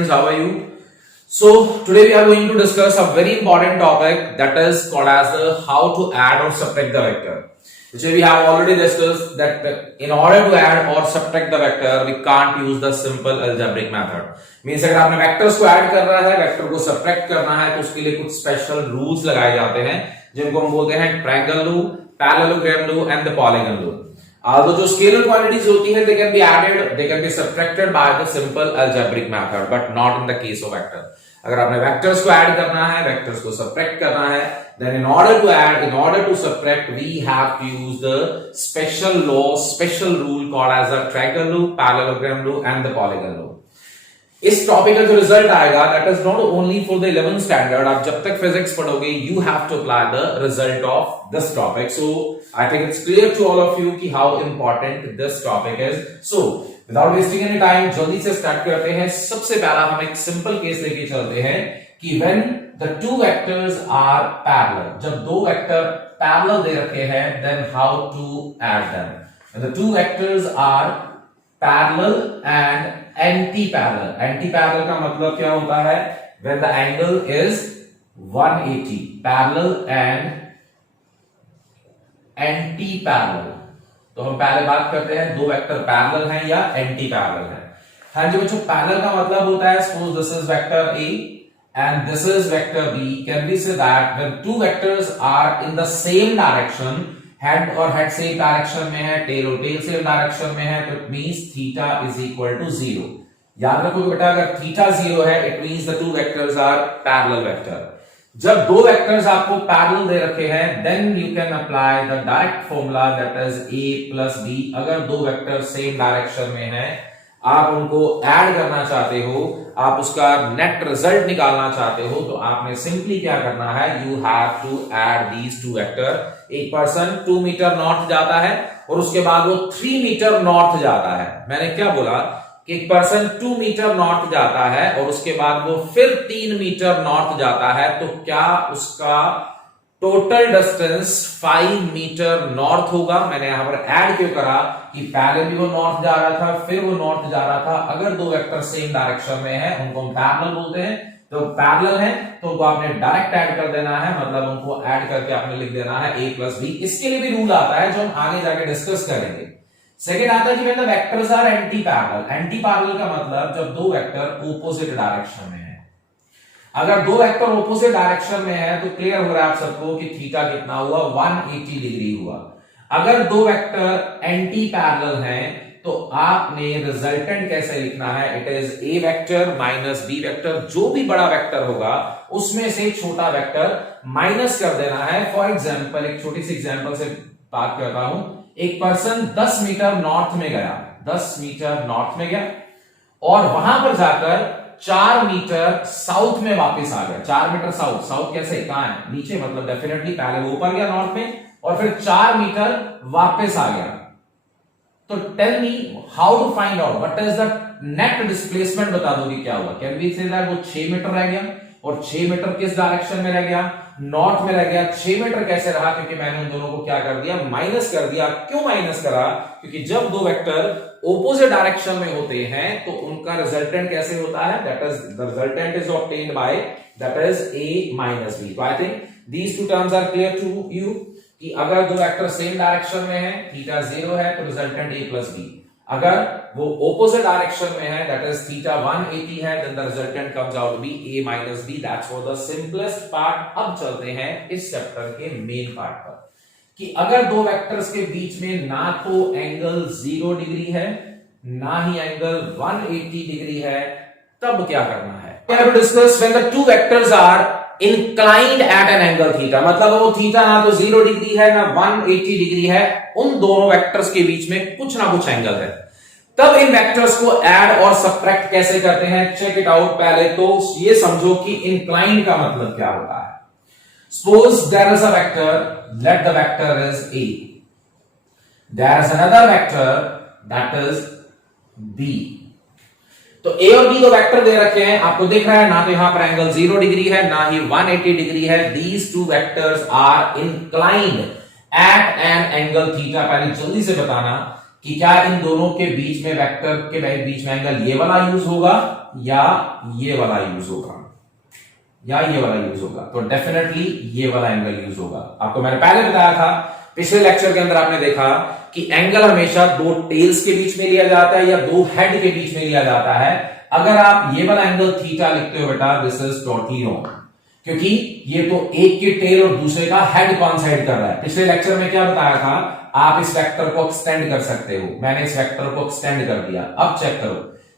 students, how are you? So today we are going to discuss a very important topic that is called as the how to add or subtract the vector. Which we have already discussed that in order to add or subtract the vector, we can't use the simple algebraic method. Means अगर आपने vectors को add करना है, vector को subtract करना है, तो उसके लिए कुछ special rules लगाए जाते हैं, जिनको हम बोलते हैं triangle rule, parallelogram rule and the polygon rule. तो जो scalar quantities होती है, they can be added, they can be subtracted by the simple algebraic method, but not in the case of vector. अगर आपने vectors को add करना है, vectors को subtract करना है, then in order to add, in order to subtract, we have to use the special law, special rule called as the triangle rule, parallelogram rule, and the polygon rule. इस topic का जो result आएगा that is not only for the 11th standard. आप जब तक physics पढ़ोगे you have to apply the result of this topic. So I think it's clear to all of you कि how important this topic is. So without wasting any time जल्दी से start करते हैं. सबसे पहला हम एक सिंपल केस लेके चलते हैं कि when the two vectors are parallel. जब दो वेक्टर पैरेलल दे रखे हैं then how to add them. When the two vectors are parallel and anti-parallel. Anti-parallel का मतलब क्या होता है? When the angle is 180. Parallel and anti-parallel. तो हम पहले बात करते हैं दो वेक्टर पैरेलल हैं या एंटी-पैरेलल हैं. हाँ जी बच्चों, पैरेलल का मतलब होता है suppose this is vector A and this is vector B. Can we say that when two vectors are in the same direction, head और हेड सेम डायरेक्शन में है, टेल और टेल सेम डायरेक्शन में है, तो it means theta is equal to 0. याद रखो बेटा, अगर थीटा 0 है it means the two vectors are parallel vector. जब दो वेक्टर्स आपको पैरेलल दे रखे हैं then you can apply the direct formula that is a plus b. अगर दो वेक्टर सेम डायरेक्शन में है, आप उनको ऐड करना चाहते हो, आप उसका नेट रिजल्ट निकालना चाहते हो, तो आपने सिंपली क्या करना है, you have to add these two vector. एक पर्सन 2 मीटर नॉर्थ जाता है और उसके बाद वो 3 मीटर नॉर्थ जाता है. मैंने क्या बोला कि एक पर्सन 2 मीटर नॉर्थ जाता है और उसके बाद वो फिर 3 मीटर नॉर्थ जाता है, तो क्या उसका टोटल डिस्टेंस 5 मीटर नॉर्थ होगा? मैंने यहां पर ऐड क्यों करा कि पहले भी वो नॉर्थ जा रहा था फिर वो नॉर्थ जा रहा था. अगर दो वेक्टर सेम डायरेक्शन में है उनको हम पैरेलल बोलते हैं. तो पैरेलल है तो उनको आपने डायरेक्ट ऐड कर देना है, मतलब उनको ऐड करके आपने लिख देना है a प्लस बी. इसके लिए भी रूल आता है जो हम आगे जाके डिस्कस करेंगे. सेकेंड आता है कि when the vectors are anti parallel. Anti parallel का मतलब जब दो वेक्टर ऑपोजिट डायरेक्शन में है. अगर दो वेक्टर ऑपोजिट डायरेक्शन में है तो क्लियर हो रहा है आप सबको कि थीटा कितना हुआ, 180 डिग्री हुआ. अगर दो वेक्टर एंटी पैरेलल हैं तो आपने रिजल्टेंट कैसे लिखना है? It is a vector minus b vector. जो भी बड़ा वेक्टर होगा उसमें से छोटा वेक्टर माइनस कर देना है. फॉर एग्जांपल एक छोटी सी एग्जांपल से बात करता हूं. एक पर्सन 10 मीटर नॉर्थ में गया, 10 मीटर नॉर्थ में गया और वहां पर जाकर 4 मीटर साउथ में वापस आ गया. 4 मीटर साउथ. साउथ कैसे, कहां है? नीचे. मतलब डेफिनेटली पहले वो ऊपर गया नॉर्थ में और फिर 4 मीटर वापस आ गया. तो tell me how to find out what is the net displacement. बता दो कि क्या हुआ. कैन वी से दैट वो 6 मीटर रह गया और 6 मीटर किस डायरेक्शन में रह गया? नॉर्थ में रह गया. 6 मीटर कैसे रहा? क्योंकि मैंने उन दोनों को क्या कर दिया, माइनस कर दिया. क्यों माइनस करा? क्योंकि जब दो वेक्टर ऑपोजिट डायरेक्शन में होते हैं तो उनका रिजल्टेंट कैसे होता है? That is the resultant is obtained by that is a minus b. तो I think these two terms are clear to you कि अगर दो वेक्टर सेम डायरेक्शन में है, थीटा 0 है, तो रिजल्टेंट a प्लस b. अगर वो ऑपोजिट डायरेक्शन में है दैट इज थीटा 180 है, then the resultant comes out to be a minus b. That's for the simplest part. अब चलते हैं इस चैप्टर के मेन पार्ट पर कि अगर दो वेक्टर्स के बीच में ना तो एंगल 0 डिग्री है ना ही एंगल 180 डिग्री है, तब क्या करना है? We have to discuss when the two vectors are inclined at an angle theta. मतलब वो थीटा ना तो 0 डिग्री है ना 180 डिग्री है, उन दोनों वेक्टर्स के बीच में कुछ ना कुछ एंगल है. तब इन वेक्टर्स को ऐड और सबट्रैक्ट कैसे करते हैं? Check it out. पहले तो ये समझो कि इंक्लाइंड का मतलब क्या होता है. Suppose there is a vector, let the vector is a. There is another vector that is b. तो a और b दो वेक्टर दे रखे हैं, आपको दिख रहा है ना तो यहां पर एंगल 0 डिग्री है ना ही 180 डिग्री है. These two vectors are inclined at an angle theta. पहले जल्दी से बताना कि क्या इन दोनों के बीच में वेक्टर के बीच में एंगल ये वाला यूज होगा या ये वाला यूज होगा या ये वाला यूज होगा। तो डेफिनेटली ये वाला एंगल यूज होगा। आपको मैंने पहले बताया था, पिछले लेक्चर के अंदर आपने देखा कि एंगल हमेशा दो टेल्स के बीच में लिया जाता है या दो हेड के बीच में लिया जाता है। अगर आप ये वाला एंगल थीटा लिखते हो बेटा, दिस इज टोटली रॉन्ग, क्योंकि ये तो एक की टेल और दूसरे का हेड कॉन्साइड कर रहा है। पिछले लेक्चर में क्या बताया था, आप इस वेक्टर को एक्सटेंड कर सकते हो। मैंने इस वेक्टर को एक्सटेंड कर दिया। अब चेक करो,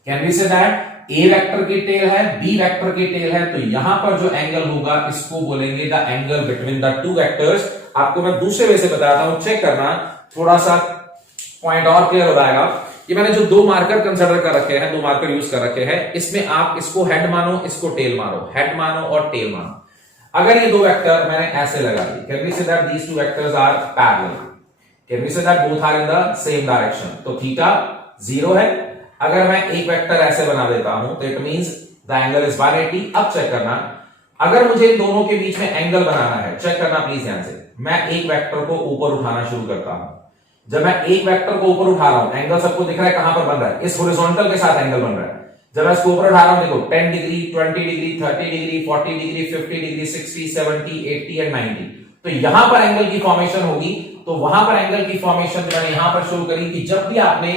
can we say that A vector की टेल है, बी वेक्टर की टेल है, तो यहां पर जो एंगल होगा इसको बोलेंगे the angle between the two vectors. आपको मैं दूसरे वे से बताता हूं, चेक करना, थोड़ा सा पॉइंट और क्लियर हो जाएगा। ये मैंने जो दो मार्कर कंसीडर कर रखे हैं, दो मार्कर यूज कर रखे हैं, इसमें आप इसको हेड मानो, इसको टेल मानो, हेड मानो और टेल मानो। अगर ये दो वेक्टर मैंने ऐसे लगा दी, can we say that these two vectors are parallel, can we say that both are in the same direction, तो थीटा 0 है। अगर मैं एक वेक्टर ऐसे बना देता हूं तो it means the angle is 180। अब चेक करना, अगर मुझे इन दोनों के बीच में एंगल बनाना है, चेक करना प्लीज ध्यान से, मैं एक वेक्टर को ऊपर उठाना शुरू करता हूं। जब मैं एक वेक्टर को ऊपर उठा रहा हूं, एंगल सबको दिख रहा है कहां पर बन रहा है, इस हॉरिजॉन्टल के साथ एंगल बन रहा है। जब मैं इसको ऊपर उठा रहा हूं, देखो 10 degree, 20 degree, 30 degree, 40 degree, 50 degree, 60, 70, 80 and 90, तो यहां पर एंगल की फॉर्मेशन होगी। तो वहां पर एंगल की फॉर्मेशन मैंने यहां पर शुरू करी कि जब भी आपने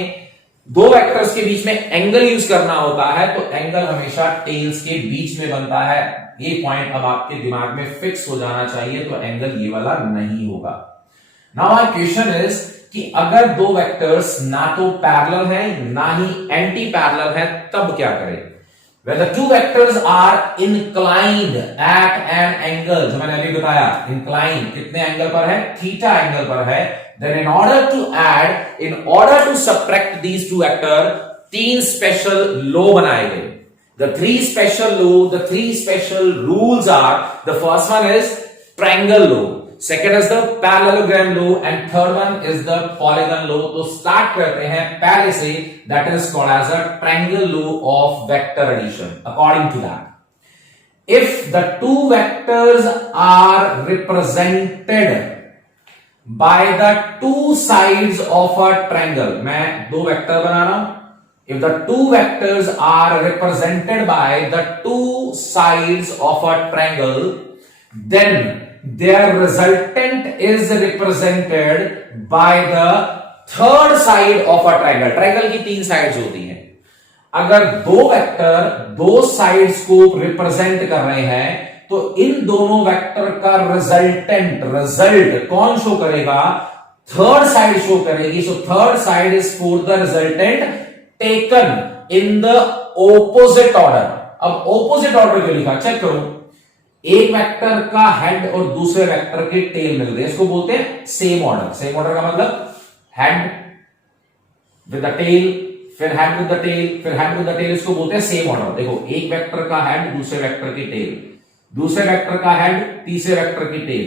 दो वेक्टर्स के बीच में एंगल यूज करना होता है तो एंगल हमेशा टेल्स के बीच में बनता है। ये पॉइंट अब आपके दिमाग में फिक्स हो जाना चाहिए, तो एंगल ये वाला नहीं होगा। नाउ माय क्वेश्चन इज कि अगर दो वेक्टर्स ना तो पैरेलल हैं ना ही एंटी पैरेलल हैं, तब क्या करें? When the two vectors are inclined at an angle, जो मैंने अभी बताया, inclined कितने एंगल पर है? थीटा एंगल पर है। Then in order to subtract these two vectors, तीन स्पेशल लॉ बनाए गए। The three special rules are, the first one is triangle law, second is the parallelogram law, and third one is the polygon law। तो start करते हैं पहले से, that is called as a triangle law of vector addition। According to that, if the two vectors are represented by the two sides of a triangle, मैं दो vector बना रहा हूं, if the two vectors are represented by the two sides of a triangle, then their resultant is represented by the third side of a triangle। Triangle की तीन sides होती हैं। अगर दो वेक्टर दो साइड्स को रिप्रेजेंट कर रहे हैं तो इन दोनों वेक्टर का रिजल्ट कौन शो करेगा? थर्ड साइड शो करेगी। So third side is for the resultant taken in the opposite order. अब ऑपोजिट ऑर्डर क्यों लिखा? चेक करो, एक वेक्टर का हेड और दूसरे वेक्टर की टेल मिल रही है, इसको बोलते हैं सेम ऑर्डर। सेम ऑर्डर का मतलब हेड विद द टेल, फिर हेड विद द टेल, फिर हेड विद द टेल, इसको बोलते हैं सेम ऑर्डर। देखो, एक वेक्टर का हेड, दूसरे वेक्टर की टेल, दूसरे वेक्टर का हेड, तीसरे वेक्टर की टेल,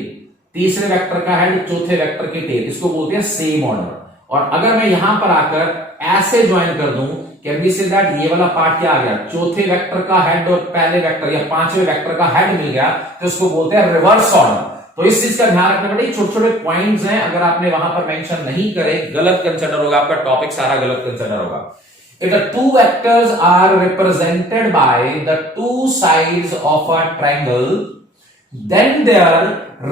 तीसरे वेक्टर का हेड, चौथे वेक्टर की टेल, इसको बोलते हैं सेम ऑर्डर। और अगर मैं यहां पर आकर ऐसे ज्वाइन कर दूं, कैन वी से दैट ये वाला पार्ट क्या आ गया? चौथे वेक्टर का हेड और पहले वेक्टर या पांचवें वेक्टर का हेड मिल गया, तो इसको बोलते हैं रिवर्स ऑर्डर। तो इस चीज का ध्यान रखना बेटा, छोटे छोटे पॉइंट्स हैं, अगर आपने वहां पर मेंशन नहीं करे, गलत कंसीडर होगा, आपका टॉपिक सारा गलत कंसीडर होगा। If the two vectors are represented by the two sides of a triangle, then their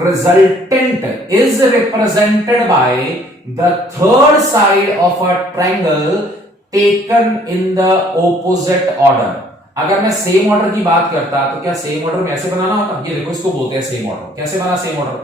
resultant is represented by the third side of a triangle taken in the opposite order। अगर मैं same order की बात करता तो क्या same order में ऐसे बनाना होता? ये देखो, इसको बोलते हैं सेम ऑर्डर। कैसे बना सेम ऑर्डर?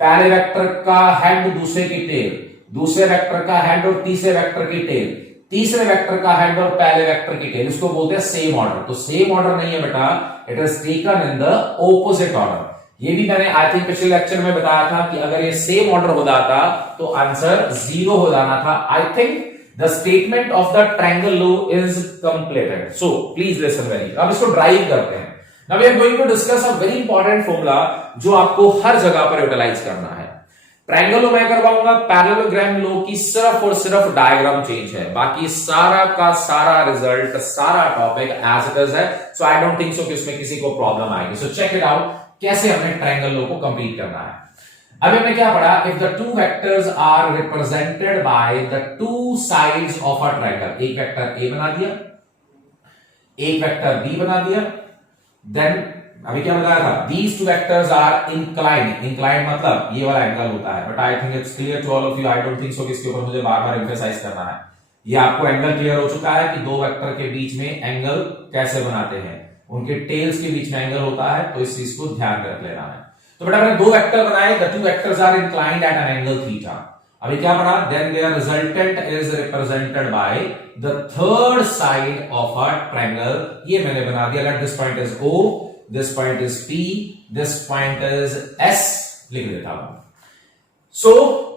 पहले वेक्टर का हेड, दूसरे की टेल, दूसरे वेक्टर का हेड और तीसरे वेक्टर की टेल, तीसरे वेक्टर का हेड और पहले वेक्टर की टेल, इसको बोलते हैं सेम ऑर्डर। तो सेम ऑर्डर नहीं है बेटा, it is taken in the opposite order. ये भी मैंने आई थिंक पिछले लेक्चर में बताया था कि अगर ये सेम ऑर्डर हो जाता तो आंसर 0 हो जाना था। I think the statement of the triangle law is completed, so please listen very. अब इसको ड्राइव करते हैं। Now we are going to discuss a very important formula जो आपको हर जगह पर यूटिलाइज करना है। ट्रायंगल लॉ मैं करवाऊंगा, पैरेललोग्राम लॉ की सिर्फ और सिर्फ डायग्राम चेंज है, बाकी सारा का सारा रिजल्ट, सारा टॉपिक एज इट इज है। सो आई डोंट थिंक सो कि इसमें किसी को प्रॉब्लम आएगी। सो चेक इट आउट, कैसे हमें ट्रायंगल लॉ को कंप्लीट करना है। अभी हमने क्या पढ़ा, if the two vectors are represented by the two sides of a triangle, एक वेक्टर ए बना दिया, एक वेक्टर बी बना दिया, देन अभी क्या बताया था, these two vectors are inclined, inclined मतलब ये वाला एंगल होता है, but I think it's clear to all of you, I don't think so कि इसके ऊपर मुझे बार बार एम्फेसाइज करना है, ये आपको एंगल क्लियर हो चुका है कि दो वेक्टर के बीच में एंगल कैसे बनाते हैं, उनके टेल्स के बीच में एंगल होता है, तो इस चीज को ध्यान रख लेना है। तो बेटा मैंने दो वेक्टर बनाए, the two vectors are inclined at an angle theta. अभी क्या पढ़ा, then their resultant is represented by the third side of a triangle, ये मैंने बना दिया, let this point is O, this point is P, this point is S, लिख देता हूं। So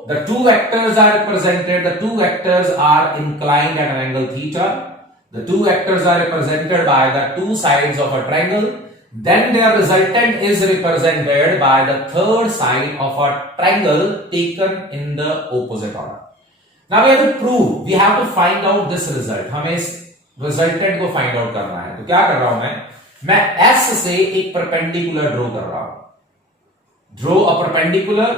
the two vectors are represented, the two vectors are inclined at an angle theta, the two vectors are represented by the two sides of a triangle, then their resultant is represented by the third side of a triangle taken in the opposite order. Now we have to prove, we have to find out this result, हमें इस resultant को find out करना है। तो क्या कर रहा हूं मैं S से एक परपेंडिकुलर ड्रॉ कर रहा हूं, draw a perpendicular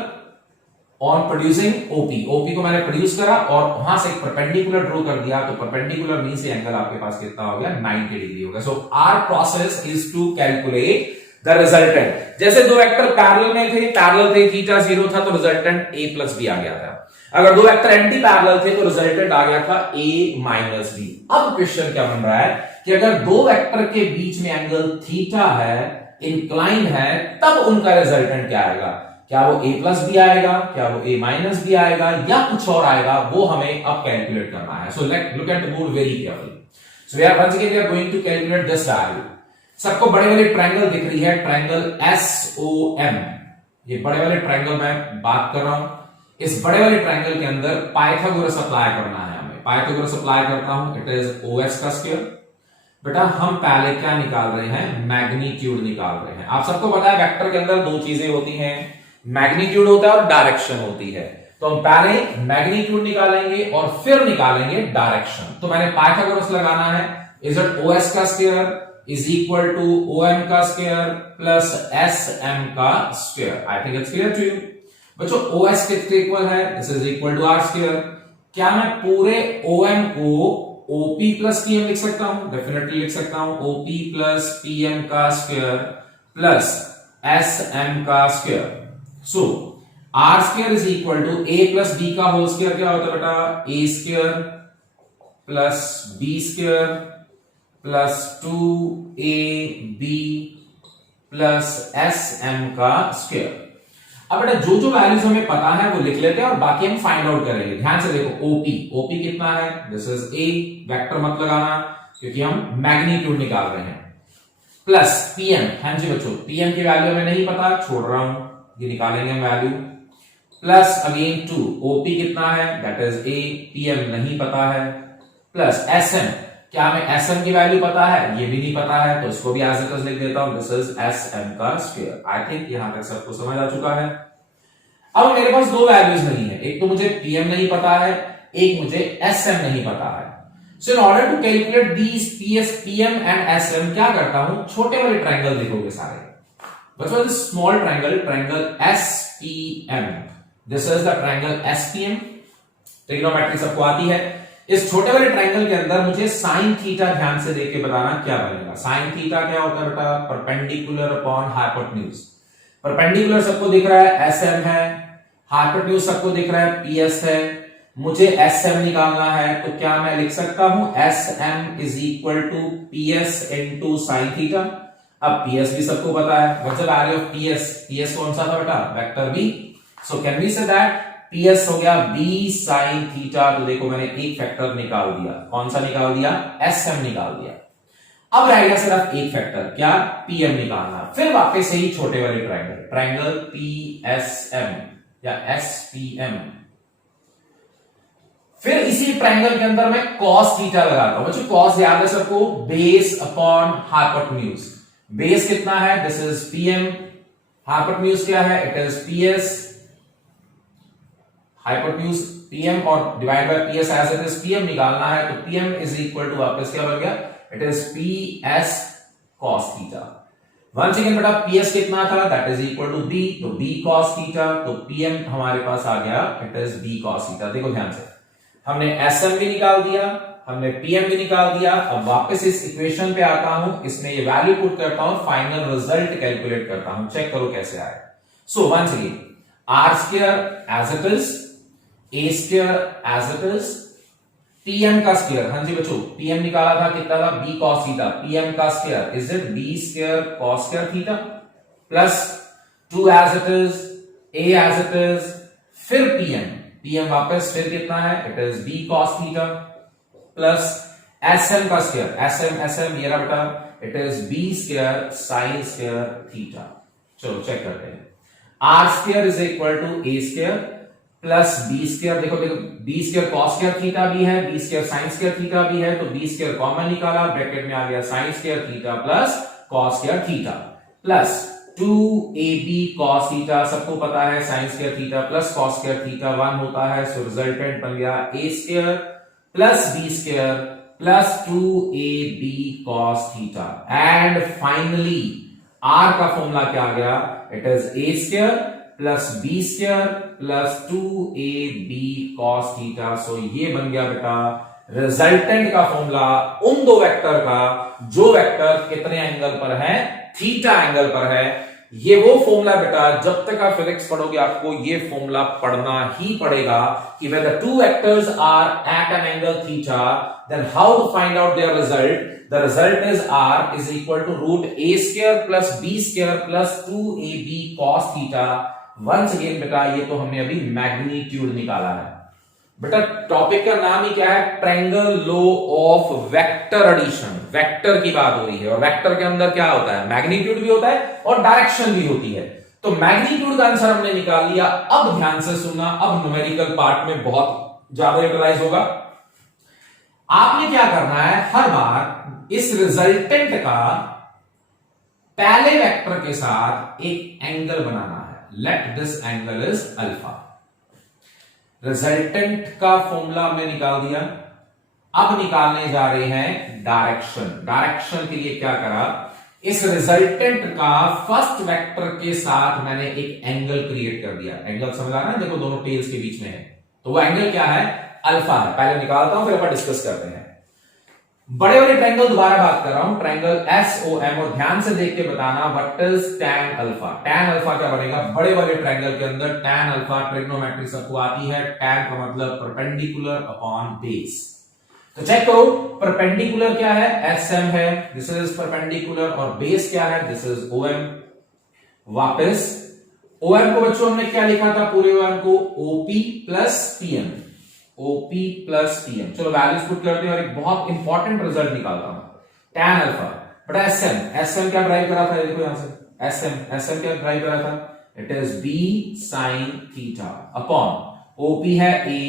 on producing OP, OP को मैंने प्रोड्यूस करा और वहां से एक परपेंडिकुलर ड्रॉ कर दिया, तो परपेंडिकुलर मीन से एंगल आपके पास कितना हो गया, 90 डिग्री हो गया। So our process is to calculate the resultant. जैसे दो वेक्टर पैरेलल में थे, पैरेलल थे, थीटा 0 था, तो रिजल्टेंट a प्लस बी आ गया था। अगर दो वेक्टर एंटी पैरेलल थे तो रिजल्टेंट आ गया था a माइनस बी। अब क्वेश्चन क्या बन रहा है कि अगर दो वेक्टर के बीच में एंगल थीटा है, इंक्लाइंड है, तब उनका रिजल्टेंट क्या आएगा, क्या वो a प्लस बी आएगा, क्या वो a माइनस बी आएगा, या कुछ और आएगा, वो हमें अब कैलकुलेट करना है। So let look at the board very carefully. So we are once again we are going to calculate this value. सबको बड़े वाले ट्रायंगल दिख रही है, ट्रायंगल SOM, ये बड़े वाले ट्रायंगल में बात कर रहा हूं। इस बड़े वाले ट्रायंगल के अंदर पाइथागोरस अप्लाई करना है हमें, पाइथागोरस अप्लाई करता हूं, इट इज OS का स्क्वायर। बेटा हम पहले क्या निकाल रहे हैं, मैग्नीट्यूड निकाल रहे हैं। आप सबको पता है वेक्टर के अंदर दो चीजें होती हैं, मैग्नीट्यूड होता है और डायरेक्शन होती है। तो हम पहले मैग्नीट्यूड निकालेंगे और फिर निकालेंगे डायरेक्शन। तो मैंने पाइथागोरस लगाना है, इज इट OS का square is equal to OM का स्क्वायर प्लस SM का square. I think it's clear to you. बच्चों OS किसके इक्वल है, this is equal to R square. क्या मैं पूरे OM को OP प्लस PM लिख सकता हूं, डेफिनेटली लिख सकता हूं, OP प्लस PM का स्क्वायर प्लस SM का square. So R square is equal to A plus B का होल स्क्वायर क्या होता है बेटा, A square plus B square plus 2AB plus SM का स्क्वायर। अब बेटा जो जो वैल्यूज हमें पता है वो लिख लेते हैं और बाकी हम फाइंड आउट करेंगे। ध्यान से देखो, OP कितना है, दिस इज A, वेक्टर मत लगाना क्योंकि हम मैग्नीट्यूड निकाल रहे हैं, प्लस PM। हाँ जी बच्चों, PM की वैल्यू हमें नहीं पता, छोड़ रहा हूं, ये निकालेंगे हम वैल्यू, प्लस अगेन 2, OP कितना है, दैट इज A, PM नहीं पता है, प्लस SM, क्या हमें SM की वैल्यू पता है, ये भी नहीं पता है, तो इसको भी एज इट इज लिख देता हूं, दिस इज SM का स्क्वायर। आई थिंक यहां तक सबको समझ आ चुका है। अब मेरे पास दो वैल्यूज नहीं है, एक तो मुझे PM नहीं पता है, एक मुझे SM नहीं पता है। So in order to calculate these PM and SM, क्या करता हूं, छोटे वाले ट्रायंगल देखोगे सारे बच्चों, this small triangle, triangle SPM, this is the triangle SPM। Trigonometry सबको आती है। इस छोटे वाले ट्रायंगल के अंदर मुझे साइन थीटा ध्यान से देख के बताना क्या बनेगा। साइन थीटा क्या होता है बेटा, परपेंडिकुलर अपॉन हाइपोटेन्यूज। परपेंडिकुलर सबको दिख रहा है SM है, हाइपोटेन्यूज सबको दिख रहा है PS है, मुझे SM निकालना है, तो क्या मैं लिख सकता हूं, SM is equal to PS into sine theta. अब PS भी सबको पता है, what's the value of PS कौन सा था बेटा, vector B। So can we say that PS हो गया B sin थीटा। तो देखो मैंने एक फैक्टर निकाल दिया, कौन सा निकाल दिया, SM निकाल दिया। अब रह गया सिर्फ एक फैक्टर, क्या, PM निकालना। फिर वापस से ही छोटे वाले ट्रायंगल, ट्रायंगल PSM या SPM। फिर इसी ट्रायंगल के अंदर मैं cos थीटा लगाता हूं। बच्चों cos याद है सबको, बेस अपॉन हाइपोटेन्यूज। बेस कितना है, दिस इज PM, हाइपोटेन्यूज क्या है, it is PS, hypotenuse PM और divide by PS as it is PM निकालना है, तो PM इज इक्वल टू वापस क्या बन गया, it is PS cos theta. Once again बेटा PS कितना था, that is equal to B, तो B cos थीटा, तो PM हमारे पास आ गया, it is B cos theta. देखो ध्यान से, हमने SM भी निकाल दिया, हमने PM भी निकाल दिया। अब वापस इस इक्वेशन पे आता हूं, इसमें ये वैल्यू पुट करता हूं, फाइनल रिजल्ट कैलकुलेट करता हूं, चेक करो कैसे आए। So once again R square as it is, A square as it is, PM का स्क्वायर, हाँ जी बच्चों PM निकाला था कितना था, B cos थीटा, PM का square is it B square cos square theta, plus 2 as it is, A as it is, फिर PM वापस फिर कितना है, it is B cos theta, plus SM का स्क्वायर, SM ये रहा बेटा, it is B square sin square theta. चलो चेक करते हैं, R square is equal to A square plus B square, देखो B square cos square theta भी है, B square sine square theta भी है, तो बी स्क्वायर कॉमन निकाला, ब्रैकेट में आ गया sine square theta plus cos square theta, plus 2ab cos theta, सबको पता है sine square theta plus cos square theta 1 होता है, सो रिजल्टेंट बन गया a square plus b square plus 2ab cos theta, and finally r का formula क्या आ गया, it is a square plus B square plus 2ab cos theta. So ये बन गया बेटा रिजल्टेंट का फॉर्मूला उन दो वेक्टर का जो वेक्टर कितने एंगल पर है, थीटा एंगल पर है। ये वो फॉर्मूला बेटा, जब तक आप फिजिक्स पढ़ोगे आपको ये फॉर्मूला पढ़ना ही पड़ेगा कि whether two vectors are at an angle theta, then how to find out their result? The result is r is equal to root a square plus b square plus 2ab cos theta। Once again बेटा ये तो हमने अभी magnitude निकाला है बेटा। Topic का नाम ही क्या है, triangle law of vector addition. Vector की बात हो रही है और वेक्टर के अंदर क्या होता है, मैग्नीट्यूड भी होता है और डायरेक्शन भी होती है। तो मैग्नीट्यूड का आंसर हमने निकाल लिया। अब ध्यान से सुनना, अब न्यूमेरिकल पार्ट में बहुत ज्यादा यूटिलाइज होगा। आपने क्या करना है, हर बार इस रिजल्टेंट का पहले वेक्टर के साथ एक एंगल बनाना है। Let this angle is alpha. Resultant का फॉर्मूला हमने निकाल दिया। अब निकालने जा रहे हैं डायरेक्शन। डायरेक्शन के लिए क्या करा, इस रिजल्टेंट का फर्स्ट वेक्टर के साथ मैंने एक एंगल क्रिएट कर दिया। एंगल समझ आ रहा है, देखो दोनों टेल्स के बीच में है, तो वो एंगल क्या है, अल्फा है। पहले निकालता हूं फिर अपन डिस्कस करते हैं। बड़े वाले ट्रायंगल दोबारा बात कर रहा हूं, ट्रायंगल SOM, और ध्यान से देख के बताना what is tan alpha. tan alpha क्या बनेगा, बड़े वाले ट्रायंगल के अंदर tan अल्फा ट्रिग्नोमेट्री सबको आती है। tan का मतलब परपेंडिकुलर अपॉन बेस। तो चेक करो, परपेंडिकुलर क्या है, SM है, दिस इज परपेंडिकुलर, और बेस क्या है, दिस इज OM। वापस OM को बच्चों हमने क्या लिखा था, पूरे OM को OP plus PM, OP plus PM। चलो वैल्यूज पुट करते हैं और एक बहुत इंपॉर्टेंट रिजल्ट निकालता हूं। tan अल्फा बटा SM क्या ड्राइव करा था, देखो यहां से SM क्या ड्राइव करा था, it is B sin theta upon OP है A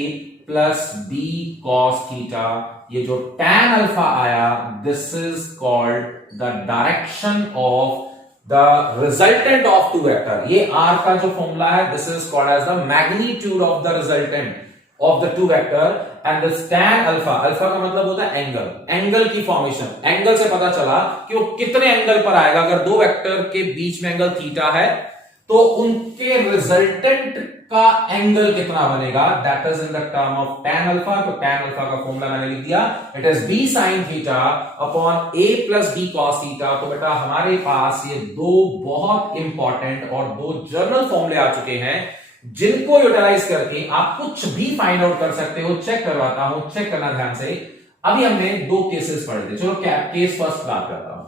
plus B cos theta. ये जो tan अल्फा आया, this is called the direction of the resultant of two vector. ये R का जो फॉर्मूला है, this is called as the magnitude of the resultant of the two vector, and this tan alpha, alpha का मतलब होता है angle, angle की formation. Angle से पता चला कि वो कितने एंगल पर आएगा। अगर दो वेक्टर के बीच में एंगल थीटा है तो उनके रिजल्टेंट का एंगल कितना बनेगा, that is in the term of tan alpha. तो tan अल्फा का फॉर्मूला मैंने लिख दिया, it is B sin theta upon A plus B cos theta. तो बेटा हमारे पास ये दो बहुत इंपॉर्टेंट और दो जर्नल फॉर्मूले आ चुके हैं जिनको यूटिलाइज करके आप कुछ भी फाइंड आउट कर सकते हो। चेक करवाता हूं, चेक करना ध्यान से। अभी हमने दो केसेस पढ़े थे, चलो क्या केस फर्स्ट बात करता हूं।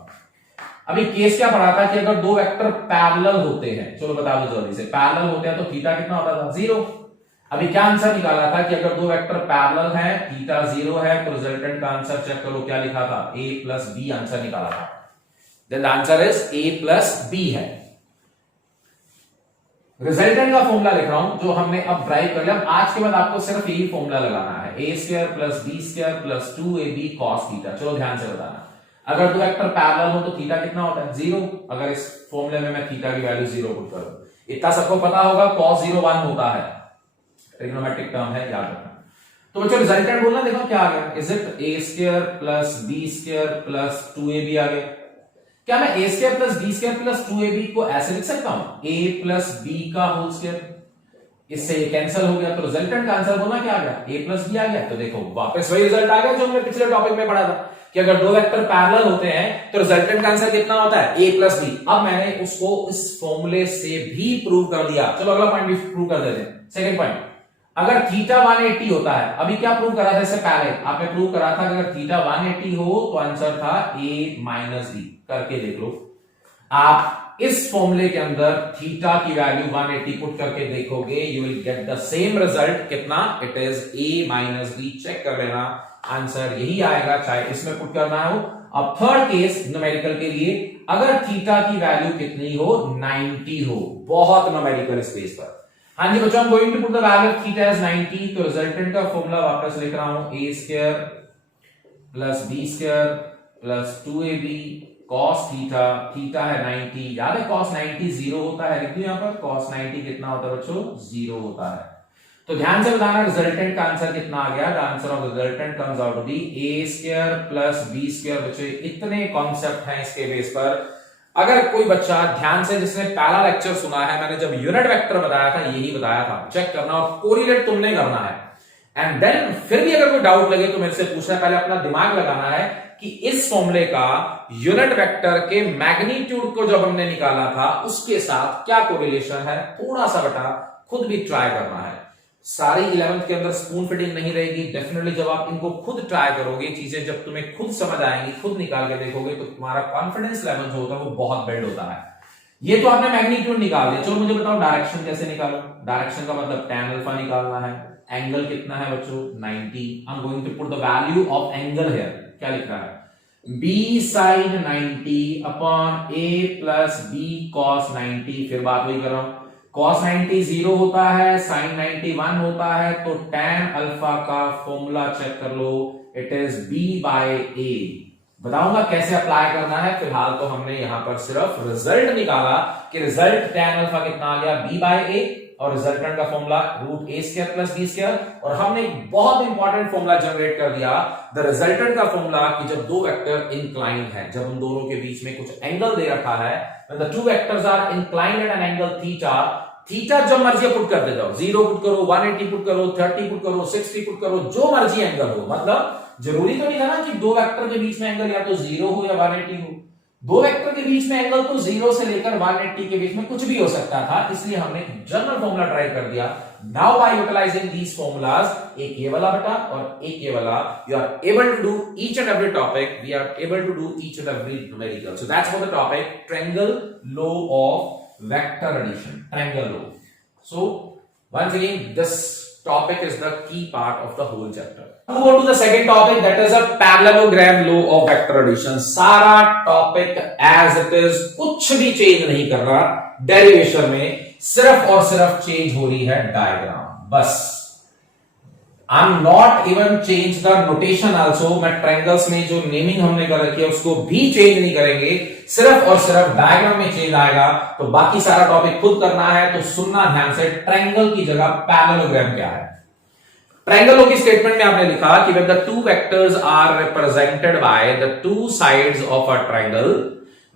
अभी केस क्या पढ़ा था कि अगर दो वेक्टर पैरेलल होते हैं, चलो बता दो जल्दी से, पैरेलल होते हैं तो थीटा कितना होता था, 0। अभी क्या आंसर निकाला था कि अगर दो वेक्टर पैरेलल हैं, थीटा 0 है, तो रिजल्टेंट का आंसर चेक करो क्या लिखा था, A प्लस B आंसर निकाला था। Then the answer is A plus B है। रिजल्टेंट का फॉर्मूला लिख रहा हूं जो हमने अब ड्राइव कर लिया। आज के बाद आपको सिर्फ यही फॉर्मूला लगाना है, A square plus B square plus 2AB cos theta. चलो ध्यान से बताना, अगर दो वेक्टर पैरेलल हो तो थीटा कितना होता है, 0। अगर इस फॉर्मूले में मैं थीटा की वैल्यू 0 पुट करूं, इतना सबको पता होगा, cos 0 1 होता है, ट्रिग्नोमेट्रिक टर्म है, याद रखना। तो बच्चों रिजल्टेंट बोलना, देखो क्या आ गया, is it A square plus B square plus 2AB आ गया। क्या मैं a square plus b square plus 2ab को ऐसे लिख सकता हूं, a प्लस b का होल स्क्वायर, इससे ये कैंसिल हो गया, तो रिजल्टेंट का आंसर बोलना क्या आ गया, a प्लस b आ गया। तो देखो वापस वही रिजल्ट आ गया जो हमने पिछले टॉपिक में पढ़ा था कि अगर दो वेक्टर पैरेलल होते हैं तो रिजल्टेंट का आंसर कितना होता है, a प्लस b। अब मैंने उसको इस फॉर्मूले से भी प्रूव कर दिया। चलो अगला पॉइंट भी प्रूव कर देते हैं। सेकंड पॉइंट, अगर थीटा 180 होता है, अभी क्या प्रूव करा था इससे पहले, आपने प्रूव करा था कि अगर थीटा 180 हो तो आंसर था a माइनस b। करके देख लो, आप इस फॉर्मूले के अंदर थीटा की वैल्यू 180 पुट करके देखोगे, you will get the same result. कितना, it is a minus b। Check कर लेना, आंसर यही आएगा, चाहे इसमें पुट करना हो। अब थर्ड केस न्यूमेरिकल के लिए, अगर थीटा की वैल्यू कितनी हो, 90 हो, बहुत न्यूमेरिकल स्पेस पर। हाँ जी बच्चों, going to put the value of theta as 90, तो रिजल्टेंट का फॉर्मूला वापस लिख रहा हूं, a square plus b square plus 2ab cos theta, theta है 90, याद है cos 90 0 होता है, लिख दो यहां पर cos 90 कितना होता है बच्चों, 0 होता है। तो ध्यान से बताना रिजल्टेंट का आंसर कितना आ गया, the answer of resultant comes out to be a square plus b square. बच्चों इतने कॉन्सेप्ट हैं इसके बेस पर, अगर कोई बच्चा ध्यान से, जिसने पहला लेक्चर सुना है, मैंने जब यूनिट वेक्टर बताया था यही बताया था, चेक करना और कोरिलेट तुमने करना है। एंड देन फिर भी अगर कोई डाउट लगे तो मेरे से पूछना है, पहले अपना दिमाग लगाना है कि इस फॉर्मूले का यूनिट वेक्टर के मैग्नीट्यूड को जब हमने निकाला था उसके साथ क्या कोरिलेशन है, थोड़ा सा बेटा खुद भी ट्राई करना है। सारी 11th के अंदर स्पून फिटिंग नहीं रहेगी, डेफिनेटली जब आप इनको खुद ट्राई करोगे, चीजें जब तुम्हें खुद समझ आएंगी, खुद निकाल के देखोगे, तो तुम्हारा कॉन्फिडेंस लेवल जो होता है वो बहुत बिल्ड होता है। ये तो आपने मैग्नीट्यूड निकाल दिया, चलो मुझे बताओ डायरेक्शन कैसे निकालो। डायरेक्शन का मतलब tan अल्फा निकालना है। एंगल कितना है बच्चों, 90। I am going to put the value of angle here. क्या लिख रहा है, b sin 90 upon a plus b cos 90। फिर बात वही कर रहा हूं, cos 90 0 होता है, sin 90 1 होता है, तो tan अल्फा का फॉर्मूला चेक कर लो, it is b by a। बताऊंगा कैसे अप्लाई करना है, फिलहाल तो हमने यहां पर सिर्फ रिजल्ट निकाला कि रिजल्ट tan अल्फा कितना आ गया, b बाय a, और रिजल्टेंट का formula root a square plus b square. और हमने एक बहुत इंपॉर्टेंट फॉर्मूला जनरेट कर दिया, द रिजल्टेंट का फॉर्मूला, कि जब दो वेक्टर इंक्लाइंड है, जब उन दोनों के बीच में कुछ एंगल दे रखा है, when the two vectors are inclined at an angle theta, theta जब मर्जी पुट करते जाओ, 0 पुट करो, 180 पुट करो, 30 पुट करो, 60 पुट करो, जो मर्जी एंगल हो। मतलब जरूरी तो नहीं था ना कि दो वेक्टर के बीच में एंगल या तो 0 हो या 180 हो, दो वेक्टर के बीच में एंगल तो 0 से लेकर 180 के बीच में कुछ भी हो सकता था, इसलिए हमने जनरल फॉर्मूला ट्राई कर दिया। Now by utilising these formulas, एक ये वाला बेटा और एक ये वाला, you are able to do each and every topic, we are able to do each and every numerical. So that's for the topic triangle law of vector addition, triangle law. So once again, this topic is the key part of the whole chapter. Move on to the second topic, that is a parallelogram law of vector addition. सारा topic as it is, कुछ भी change नहीं कर रहा derivation में, सिर्फ और सिर्फ चेंज हो रही है डायग्राम, बस। I'm not even change the notation also, मैं ट्रायंगल्स में जो नेमिंग हमने कर रखी है उसको भी चेंज नहीं करेंगे, सिर्फ और सिर्फ डायग्राम में चेंज आएगा। तो बाकी सारा टॉपिक खुद करना है, तो सुनना ध्यान से, ट्रायंगल की जगह पैरेललोग्राम क्या है। ट्रायंगल की स्टेटमेंट में आपने लिखा कि when the two vectors are represented by the two sides of a triangle,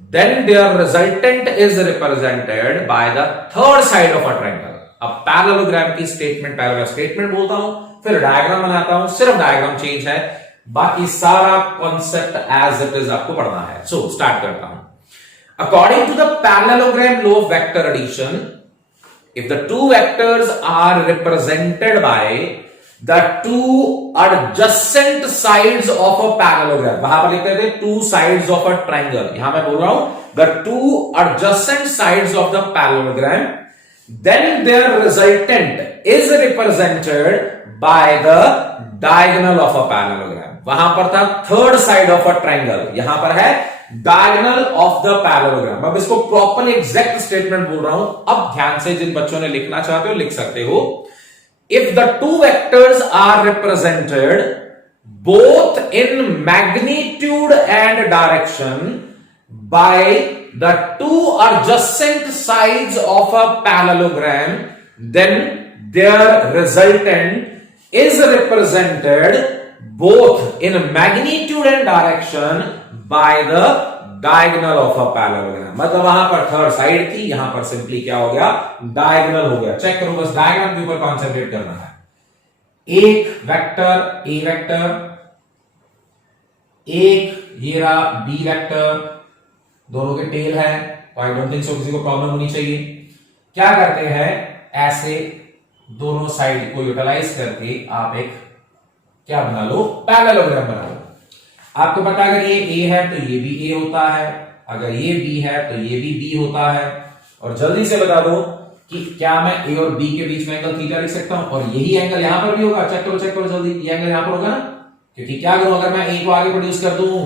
then their resultant is represented by the third side of a triangle। अब पैरेललोग्राम की स्टेटमेंट, पहले मैं स्टेटमेंट बोलता हूं, फिर डायग्राम बनाता हूं, सिर्फ डायग्राम चेंज है, बाकी सारा कॉन्सेप्ट एज इट इज आपको पढ़ना है। सो स्टार्ट करता हूं। According to the parallelogram law of vector addition, if the two vectors are represented by the two adjacent sides of a parallelogram, वहां पर लिखते थे two sides of a triangle, यहां मैं बोल रहा हूं the two adjacent sides of the parallelogram, then their resultant is represented by the diagonal of a parallelogram। वहां पर था third side of a triangle, यहां पर है diagonal of the parallelogram। अब इसको प्रॉपर एग्जैक्ट स्टेटमेंट बोल रहा हूं। अब ध्यान से, जिन बच्चों ने लिखना चाहते हो लिख सकते हो। If the two vectors are represented both in magnitude and direction by the two adjacent sides of a parallelogram, then their resultant is represented both in magnitude and direction by the diagonal of a parallelogram, मतलब वहां पर third side थी, यहां पर simply क्या हो गया, diagonal हो गया। चेक करो, बस डायग्राम के ऊपर कॉन्सेंट्रेट करना है। एक वेक्टर ए वेक्टर, एक ये रहा बी वेक्टर, दोनों के टेल है, तो आई डोंट थिंक सो किसी को प्रॉब्लम होनी चाहिए। क्या करते हैं, ऐसे दोनों साइड को यूटिलाइज करके आप एक क्या बना लो, पैरेललोग्राम बना लो। आपको पता है अगर ये ए है तो ये भी ए होता है, अगर ये बी है तो ये भी बी होता है। और जल्दी से बता दो कि क्या मैं ए और बी के बीच में एंगल थीटा लिख सकता हूं, और यही एंगल यहां पर भी होगा। चेक करो जल्दी, ये एंगल यहां पर होगा ना, क्योंकि क्या करूं, अगर मैं ए को आगे प्रोड्यूस कर दूं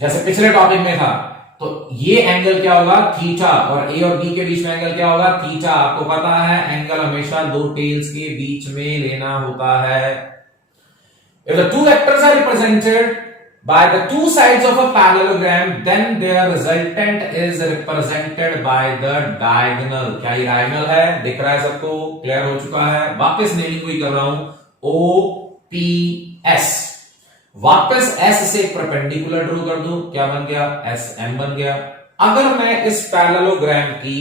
जैसे पिछले टॉपिक में था, तो ये एंगल क्या होगा, थीटा, और ए और बी के बीच में एंगल क्या होगा, थीटा। आपको पता है एंगल हमेशा दो टेल्स के बीच में लेना होता है। If the two vectors are represented by the two sides of a parallelogram, then their resultant is represented by the diagonal। क्या ये diagonal है, दिख रहा है सबको, क्लियर हो चुका है। वापस नेमिंग हुई कर रहा हूं, OPS। वापस S से परपेंडिकुलर ड्रॉ कर दो, क्या बन गया, SM बन गया। अगर मैं इस पैरेललोग्राम की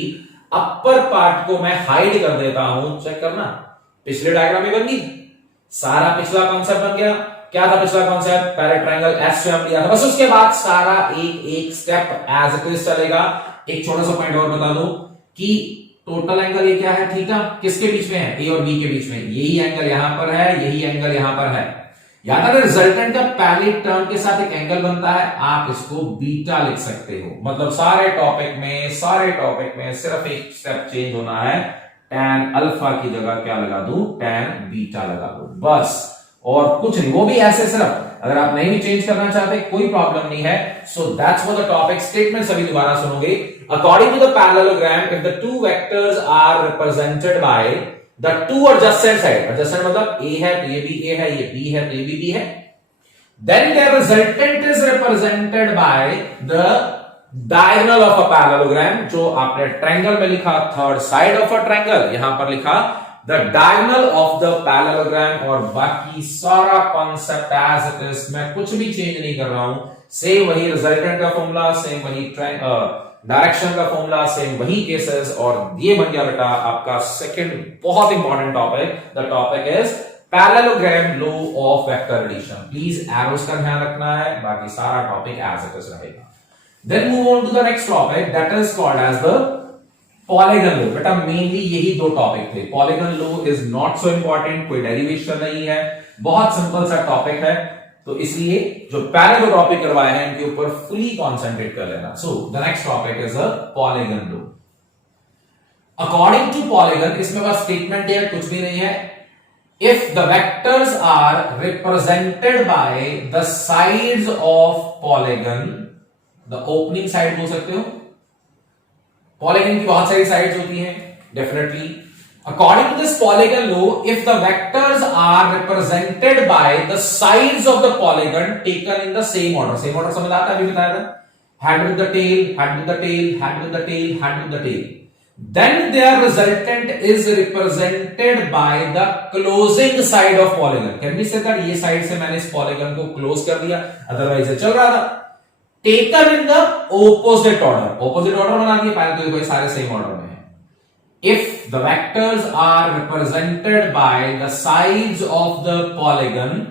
अपर पार्ट को मैं हाइड कर देता हूं, चेक करना, पिछले डायग्राम में बन गई, सारा पिछला कॉन्सेप्ट बन गया। क्या था पिछला कॉन्सेप्ट, पहले ट्रायंगल एस से हम लिया था, बस उसके बाद सारा एक एक स्टेप एज इट इज चलेगा। एक छोटा सा पॉइंट और बता दो कि टोटल एंगल ये क्या है, थीटा, किसके बीच में है, ए और बी के बीच में। यही एंगल यहां पर है, यही एंगल यहां पर है। याद है रिजल्टेंट का पहले टर्म के साथ एक एंगल बनता है, आप इसको बीटा लिख सकते हो। मतलब सारे टॉपिक में सिर्फ एक स्टेप चेंज होना है, tan अल्फा की जगह क्या लगा दूं, tan बीटा लगा दूं, बस, और कुछ नहीं। वो भी ऐसे सिर्फ, अगर आप नहीं भी चेंज करना चाहते कोई प्रॉब्लम नहीं है। So that's what the topic, statement सभी दोबारा सुनोगे। According to the parallelogram, if the two vectors are represented by the two adjacent side, adjacent मतलब ए है तो ये भी ए है, ये बी है तो ये भी बी है, then their resultant is represented by the diagonal of a parallelogram। जो आपने ट्रायंगल में लिखा third side of a triangle, यहां पर लिखा the diagonal of the parallelogram, और बाकी सारा कॉन्सेप्ट एज इट इज, मैं कुछ भी चेंज नहीं कर रहा हूं। सेम वही रिजल्टेंट का फॉर्मूला, सेम वही डायरेक्शन का फॉर्मूला, सेम वही केसेस, और ये बन गया बेटा आपका सेकंड बहुत important topic. The topic is parallelogram law of vector addition. Please arrows का ध्यान रखना है, बाकी सारा टॉपिक एज इट इज रहेगा। Then move on to the next topic that is called as the polygon law। बेटा mainly यही दो टॉपिक थे। polygon law is not so important, कोई डेरिवेशन नहीं है, बहुत सिंपल सा टॉपिक है, तो इसलिए जो पहले दो टॉपिक करवाए हैं इनके ऊपर फुली कॉन्सेंट्रेट कर लेना। So the next topic is a polygon law। According to polygon, इसमें बस स्टेटमेंट है, कुछ भी नहीं है। If the vectors are represented by the sides of polygon, the opening side बोल सकते हो, पॉलीगन की बहुत सारी साइड्स होती हैं definitely. According to this polygon law, if the vectors are represented by the sides of the polygon taken in the same order, same order समझ आता है, अभी बताया था, head with the tail, head with the tail, head with the tail, head with the tail, then their resultant is represented by the closing side of polygon। can we say that ये side से मैंने इस polygon को close कर दिया, otherwise ये चल रहा था। Taken in the opposite order, opposite order बना दिए, पहले तो ये सारे सेम ऑर्डर में है। If the vectors are represented by the sides of the polygon,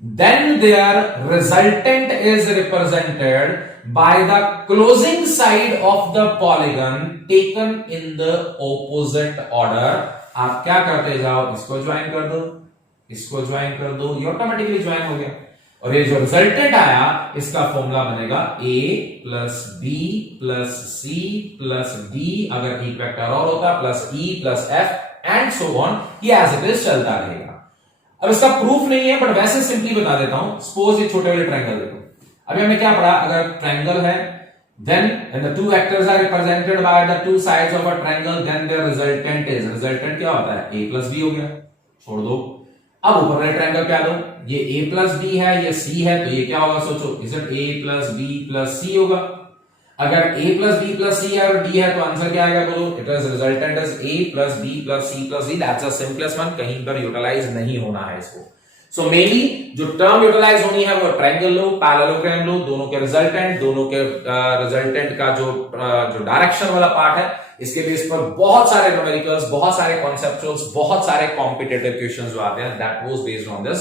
then their resultant is represented by the closing side of the polygon taken in the opposite order। आप क्या करते जाओ, इसको ज्वाइन कर दो, इसको ज्वाइन कर दो, ये ऑटोमेटिकली ज्वाइन हो गया। और ये जो रिजल्टेंट आया इसका फॉर्मूला बनेगा a plus B plus C plus D, अगर एक वेक्टर और होता plus E plus F and so on, ये एज इट इज चलता रहेगा। अब इसका प्रूफ नहीं है बट वैसे सिंपली बता देता हूं। सपोज ये छोटे वाले ट्रायंगल देखो, अभी हमने क्या पढ़ा, अगर ट्रायंगल है then when the two vectors are represented by the two sides of a triangle, then their resultant is, resultant क्या होता है, a plus b हो गया, छोड़ दो। अब ऊपर वाले ट्रायंगल क्या दो, ये a plus b है, ये c है, तो ये क्या होगा सोचो, is it a plus b plus c होगा। अगर a plus b plus c है और d है तो आंसर क्या आएगा बोलो, it is resultant is a plus b plus c plus d। That's the simplest one, कहीं पर यूटिलाइज नहीं होना है इसको। सो मेनली जो टर्म यूटिलाइज होनी है वो ट्रायंगल लो, पैरेललोग्राम लो, दोनों के रिजल्टेंट का जो डायरेक्शन वाला पार्ट है, इसके बेस पर बहुत सारे न्यूमेरिकल्स, बहुत सारे कॉन्सेप्चुअल्स, बहुत सारे कॉम्पिटिटिव क्वेश्चंस जो आते हैं, that was based on this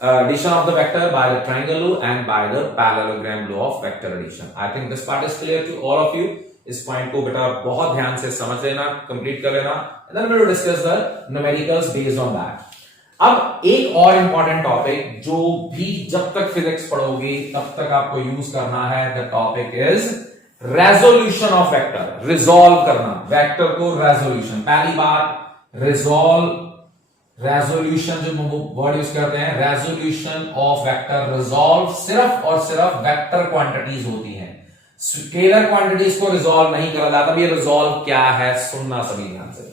addition of the vector by the triangle law and by the parallelogram law of vector addition. I think this part is clear to all of you. इस point को बेटा बहुत ध्यान से समझ लेना, complete कर लेना, and then we will discuss the numericals based on that. अब एक और इंपॉर्टेंट टॉपिक जो भी जब तक फिजिक्स पढ़ोगे तब तक आपको यूज करना है, the topic is resolution of vector, resolve करना वेक्टर को, रेजोल्यूशन। पहली बात रेजोल्यूशन जो वर्ड यूज करते हैं, रेजोल्यूशन ऑफ वेक्टर, रिजॉल्व सिर्फ और सिर्फ वेक्टर क्वांटिटीज होती हैं, स्केलर क्वांटिटीज को रिजॉल्व नहीं करा जाता। ये रिजॉल्व क्या है सुनना सभी ध्यान से।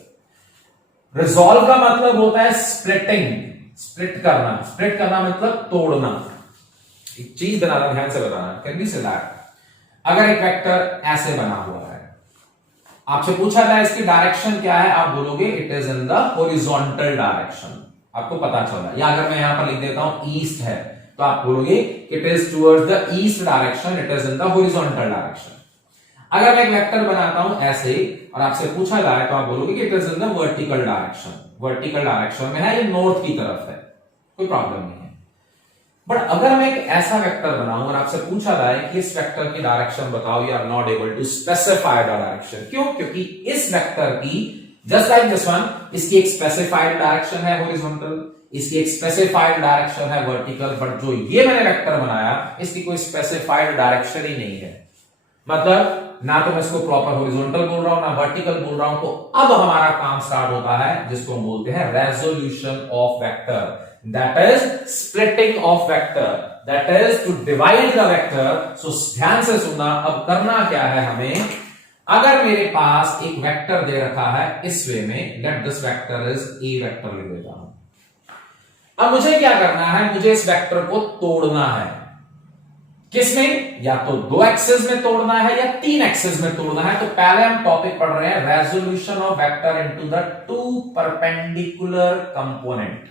रिजॉल्व का मतलब होता है स्प्लिटिंग, स्प्लिट करना मतलब तोड़ना। एक चीज बनाना, ध्यान से बताना, कैन बी से दैट अगर एक वेक्टर ऐसे बना हुआ है, आपसे पूछा था इसकी डायरेक्शन क्या है, आप बोलोगे it is in the horizontal direction, आपको पता चल रहा है। या अगर मैं यहां पर लिख देता हूं ईस्ट है, तो आप बोलोगे it is towards the east direction, it is in the horizontal direction. अगर मैं एक वेक्टर बनाता हूं ऐसे और आपसे पूछा जाए तो आप बोलोगे कि it is in the vertical direction, vertical direction में है, ये नॉर्थ की तरफ है, कोई प्रॉब्लम नहीं है। बट अगर मैं एक ऐसा वेक्टर बनाऊं और आपसे पूछा जाए कि इस वेक्टर की डायरेक्शन बताओ, you are not able to specify the direction. क्यों? क्योंकि इस वेक्टर की जस्ट लाइक दिस वन, इसकी एक स्पेसिफाइड डायरेक्शन है हॉरिजॉन्टल, इसकी एक स्पेसिफाइड डायरेक्शन है वर्टिकल, बट जो ये मैंने वेक्टर बनाया इसकी कोई स्पेसिफाइड डायरेक्शन ही नहीं है। मतलब ना तो मैं इसको प्रॉपर हॉरिजॉन्टल बोल रहा हूं, ना वर्टिकल बोल रहा हूं। तो अब हमारा काम स्टार्ट होता है जिसको हम बोलते हैं resolution of vector, that is splitting of vector, that is to divide the vector. So ध्यान से सुनना, अब करना क्या है हमें, अगर मेरे पास एक वेक्टर दे रखा है इस वे में, let this vector is a vector लिख देता हूं। अब मुझे क्या करना है, मुझे इस वेक्टर को तोड़ना है। किसमें? या तो 2 एक्सिस में तोड़ना है या 3 एक्सिस में तोड़ना है। तो पहले हम टॉपिक पढ़ रहे हैं resolution of vector into the 2 perpendicular component.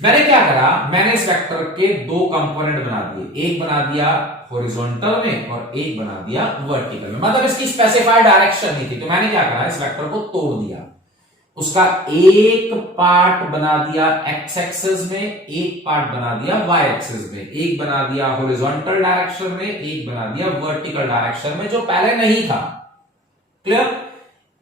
मैंने क्या करा, मैंने इस वेक्टर के 2 कंपोनेंट बना दिए, एक बना दिया हॉरिजॉन्टल में और एक बना दिया वर्टिकल में। मतलब इसकी स्पेसिफाइड डायरेक्शन नहीं थी, तो मैंने क्या करा, इस वेक्टर को तोड़ दिया। उसका एक पार्ट बना दिया एक्स एक्सिस में, एक पार्ट बना दिया वाई एक्सिस में, एक बना दिया हॉरिजॉन्टल डायरेक्शन में, एक बना दिया वर्टिकल डायरेक्शन में, जो पहले नहीं था। क्लियर?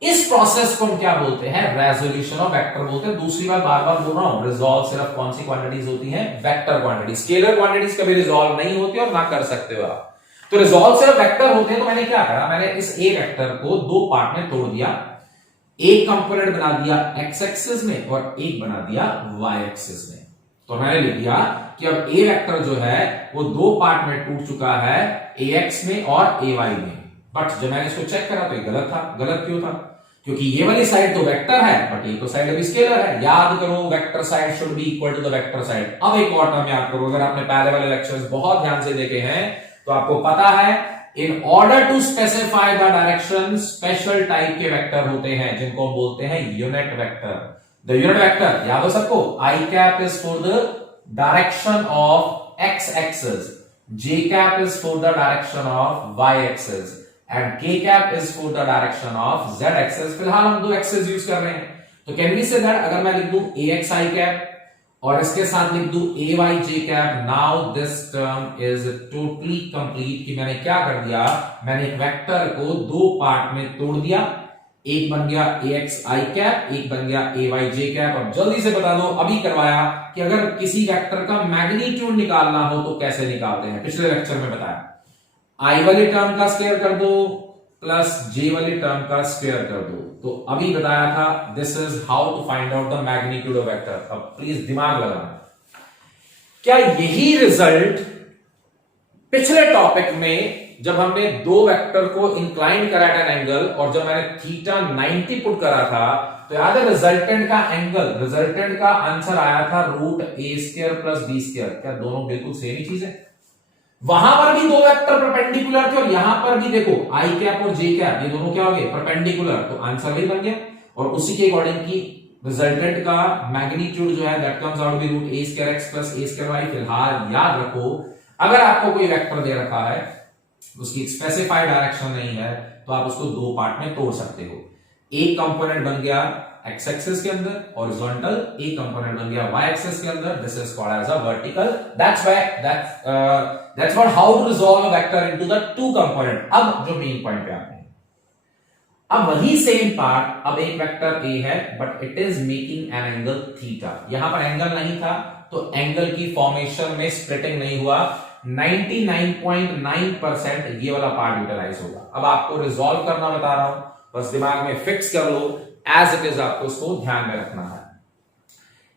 इस प्रोसेस को हम क्या बोलते हैं, रेजोल्यूशन ऑफ वेक्टर बोलते हैं। दूसरी बार बार बार बोल रहा हूं, रिजॉल्व सिर्फ कौन सी क्वांटिटीज होती हैं, वेक्टर क्वांटिटीज। स्केलर क्वांटिटीज कभी रिजॉल्व नहीं होती और ना कर सकते हो आप। तो रिजॉल्व सिर्फ वेक्टर होते हैं। तो मैंने क्या करा, मैंने इस ए वेक्टर को 2 पार्ट में तोड़ दिया, एक कंपोनेंट बना दिया एक्स एक्सिस में और एक बना दिया वाई एक्सिस में। तो मैंने लिख दिया कि अब ए वेक्टर जो है वो 2 पार्ट में टूट चुका है, ए एक्स में और ए वाई में। बट जब मैंने इसको चेक करा तो ये गलत था। गलत क्यों था? क्योंकि ये वाली साइड तो वेक्टर है बट ये तो साइड अभी स्केलर है। याद करो, vector side should be equal to the vector side. अब एक और टर्म याद करो, अगर आपने पहले वाले लेक्चर्स बहुत ध्यान से देखे हैं तो आपको पता है, in order to specify the direction, special type के वेक्टर होते हैं जिनको हम बोलते हैं unit vector. The unit vector याद हो सबको, I cap is for the direction of X axis, J cap is for the direction of Y axis and K cap is for the direction of Z axis. फिलहाल हम 2 axis use कर रहे हैं, तो can we say that अगर मैं लिख दूं ए एक्स आई कैप और इसके साथ लिख दूं A Y J cap, now this term is totally complete. कि मैंने क्या कर दिया, मैंने एक वेक्टर को 2 पार्ट में तोड़ दिया, एक बन गया ए एक्स आई कैप, एक बन गया ए वाई जे कैप। अब जल्दी से बता दो, अभी करवाया कि अगर किसी वेक्टर का मैग्नीट्यूड निकालना हो तो कैसे निकालते हैं, पिछले लेक्चर में बताया। आई वाली टर्म का स्क्वायर कर दो प्लस जे वाली टर्म का स्क्वायर कर दो। तो अभी बताया था, this is how to find out the magnitude of vector. अब प्लीज दिमाग लगाना, क्या यही रिजल्ट पिछले टॉपिक में जब हमने 2 वेक्टर को इंक्लाइन करा एट एन एंगल और जब मैंने थीटा 90 पुट करा था, तो याद है रिजल्टेंट का एंगल, रिजल्टेंट का आंसर आया था root A square plus B square. क्या दोनों बिल्कुल सेम ही चीज है? वहां पर भी 2 वेक्टर परपेंडिकुलर थे और यहां पर भी देखो आई कैप और जे कैप, ये दोनों क्या हो गए, परपेंडिकुलर। तो आंसर भी बन गया और उसी के अकॉर्डिंग की रिजल्टेंट का मैग्नीट्यूड जो है that comes out B root A square X plus A square Y. फिलहाल याद रखो, अगर आपको कोई वेक्टर दे रखा है, उसकी स्पेसिफाइड डायरेक्शन नहीं है, तो आप उसको दो पार्ट में तोड़ सकते हो। एक कंपोनेंट बन गया एक्स एक्सिस के अंदर हॉरिजॉन्टल, एक कंपोनेंट बन गया वाई एक्सिस के अंदर, this is called as a vertical. That's what how to resolve a vector into the two component. अब जो मेन पॉइंट पे आते हैं, अब वही सेम पार्ट, अब एक वेक्टर ए है but it is making an angle theta. यहां पर एंगल नहीं था तो एंगल की फॉर्मेशन में स्प्लिटिंग नहीं हुआ, 99.9% ये वाला पार्ट यूटिलाइज होगा। अब आपको रिजॉल्व करना बता रहा हूं, बस दिमाग में फिक्स कर लो एज इट इज, आपको इसको ध्यान में रखना है।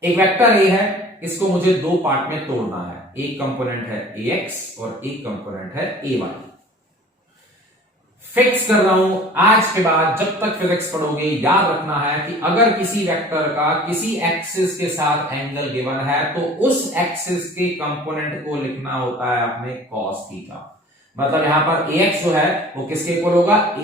एक वेक्टर ए है, इसको मुझे दो पार्ट में तोड़ना है। एक कंपोनेंट है ए एक्स और एक कंपोनेंट है ए वाई। फिक्स कर रहा हूं, आज के बाद जब तक फिजिक्स पढ़ोगे याद रखना है कि अगर किसी वेक्टर का किसी एक्सिस के साथ एंगल गिवन है तो उस एक्सिस के कंपोनेंट को लिखना होता है अपने cos थीटा। मतलब यहां पर ax जो है वो किसके इक्वल होगा, a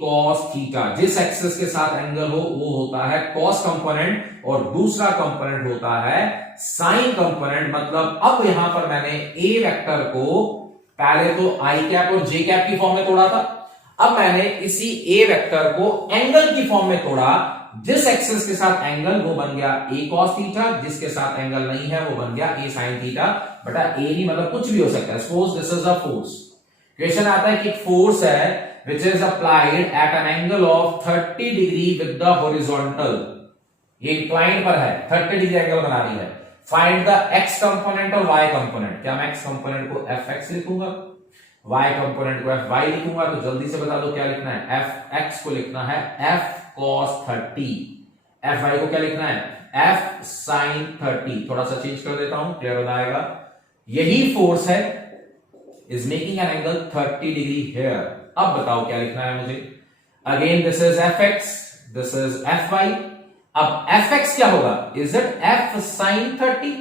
cos थीटा। जिस एक्सिस के साथ एंगल हो वो होता है cos कंपोनेंट और दूसरा कंपोनेंट होता है sin कंपोनेंट। मतलब अब यहां पर मैंने a वेक्टर को पहले तो i कैप और j कैप की फॉर्म में तोड़ा था, अब मैंने इसी a वेक्टर को एंगल की फॉर्म में तोड़ा। जिस एक्सिस के साथ एंगल वो बन गया a cos थीटा, जिसके साथ एंगल नहीं है वो बन गया a sin थीटा। बटा a नहीं मतलब कुछ भी हो सकता है। Suppose this is a force. Question आता है कि फोर्स है which is applied at an angle of 30 degree with the horizontal. ये इंक्लाइंड पर है, 30 डिग्री एंगल बना रही है। फाइंड द x कंपोनेंट और y कंपोनेंट। क्या मैं x कंपोनेंट को fx लिखूंगा, y कंपोनेंट को fy लिखूंगा? तो जल्दी से बता दो क्या लिखना है। fx को लिखना है f cos 30, fy को क्या लिखना है, f sin 30। थोड़ा सा चेंज कर देता हूं, क्लियर हो जाएगा। यही फोर्स है, is making an angle 30 degree here. अब बताओ क्या लिखना है मुझे। Again this is fx, this is fy। अब fx क्या होगा, इज इट f sin 30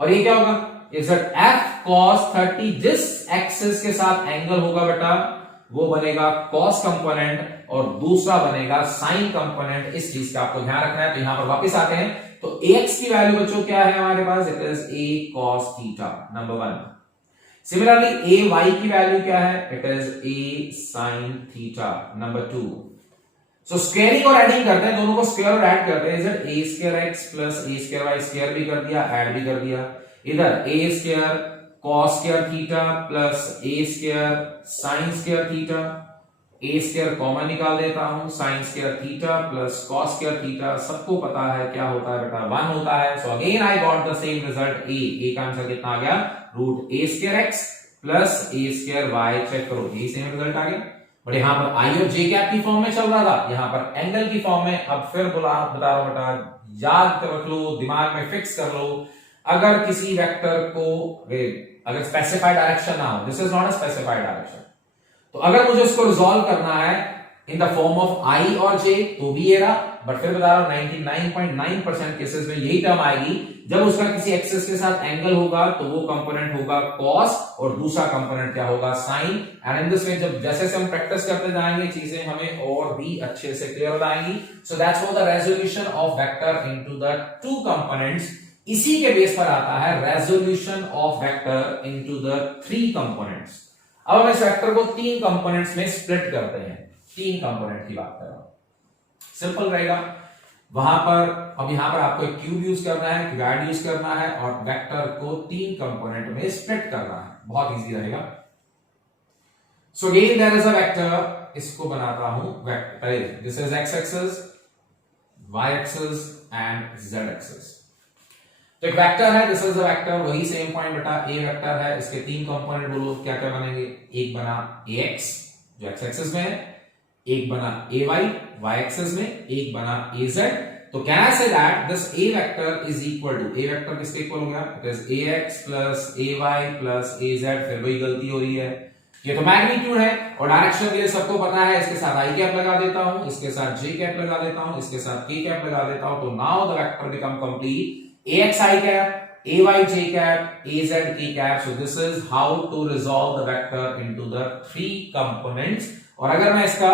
और ये क्या होगा, इज इट f cos 30। जिस एक्सिस के साथ एंगल होगा बेटा वो बनेगा cos कंपोनेंट और दूसरा बनेगा sin कंपोनेंट। इस चीज का आपको ध्यान रखना है। तो यहां पर वापस आते हैं, तो ax की वैल्यू बच्चों क्या है हमारे पास, it is a cos theta, number 1। Similarly ay की वैल्यू क्या है, it is a sin theta, number 2। So squaring और एडिंग करते हैं, दोनों को स्क्वायर और ऐड करते हैं। इधर a square x plus a square y square भी कर दिया, ऐड भी कर दिया। इधर a square cos square theta plus a square sin square theta, a square common निकाल देता हूं, sin square theta plus cos square theta. सबको पता है क्या होता है बेटा, 1 होता है। So again I got the same result. a का आंसर कितना आ गया, root a square x plus a square y। Check करो, यही सेम रिजल्ट आ गया। बट यहां पर आई और जे कैप की फॉर्म में चल रहा था, यहां पर एंगल की फॉर्म में। अब फिर बता रहा हूं बेटा, याद रख लो, दिमाग में फिक्स कर लो। अगर किसी वेक्टर को अगर स्पेसिफाइड डायरेक्शन ना हो, this is not a specified direction, तो अगर मुझे उसको रिजॉल्व करना है इन द फॉर्म ऑफ आई और जे तो भी ये रहा। बट फिर बता रहा हूं 99.9% केसेस में यही टर्म आएगी जब उसका किसी एक्सिस के साथ एंगल होगा तो वो कंपोनेंट होगा cos और दूसरा कंपोनेंट क्या होगा, sin। And in this way जब जैसे हम प्रैक्टिस करते जाएंगे चीजें हमें और भी अच्छे से क्लियर हो जाएंगी। सो that's what the resolution of vector into the two components. इसी के बेस पर आता है resolution of vector into the three components. अब हम इस वेक्टर को तीन कंपोनेंट्स में स्प्लिट करते हैं। तीन कंपोनेंट की बात कर रहा हूं, सिंपल रहेगा वहां पर। अब यहां पर आपको एक क्यूब यूज करना है, क्यूबॉइड यूज करना है और वेक्टर को तीन कंपोनेंट में स्प्लिट करना है, बहुत इजी रहेगा। So again there is a vector, इसको बनाता हूं vector. This is X axis, Y axis and Z axis. तो एक वेक्टर है, दिस इज अ वेक्टर, वही सेम पॉइंट बेटा ए वेक्टर है। इसके तीन कंपोनेंट बोलो क्या क्या बनेंगे। एक बना ax जो एक्स एक्सिस में है, एक बना ay y एक्सिस में, एक बना az। तो can I say that this a vector is equal to, a vector किसके इक्वल हो गया, it is ax plus ay plus az। फिर वही गलती हो रही है, ये तो मैग्नीट्यूड है और डायरेक्शन के लिए सबको पता है। इसके साथ i कैप लगा देता हूं, इसके साथ j कैप लगा देता हूं, इसके साथ k कैप लगा देता हूं। तो now the vector become complete, ax I cap, ay j cap, az k cap. So this is how to resolve the vector into the three components. और अगर मैं इसका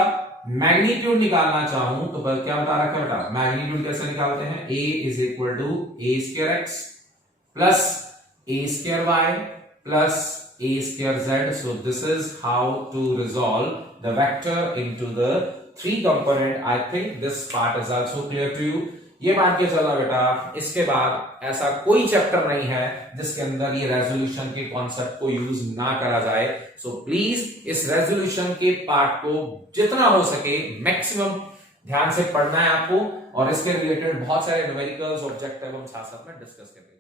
मैग्नीट्यूड निकालना चाहूं तो क्या बता रखा है बेटा, मैग्नीट्यूड कैसे निकालते हैं, a is equal to A square X plus A square Y plus a square z. So this is how to resolve the vector into the three component. I think this part is also clear to you. ये मान के चलना बेटा, इसके बाद ऐसा कोई chapter नहीं है जिसके अंदर ये रेजोल्यूशन के कॉन्सेप्ट को यूज ना करा जाए. सो प्लीज इस रेजोल्यूशन के पार्ट को जितना हो सके मैक्सिमम ध्यान से पढ़ना है आपको, और इसके रिलेटेड बहुत सारे न्यूमेरिकल्स ऑब्जेक्टिव हम साथ साथ में डिस्कस करेंगे.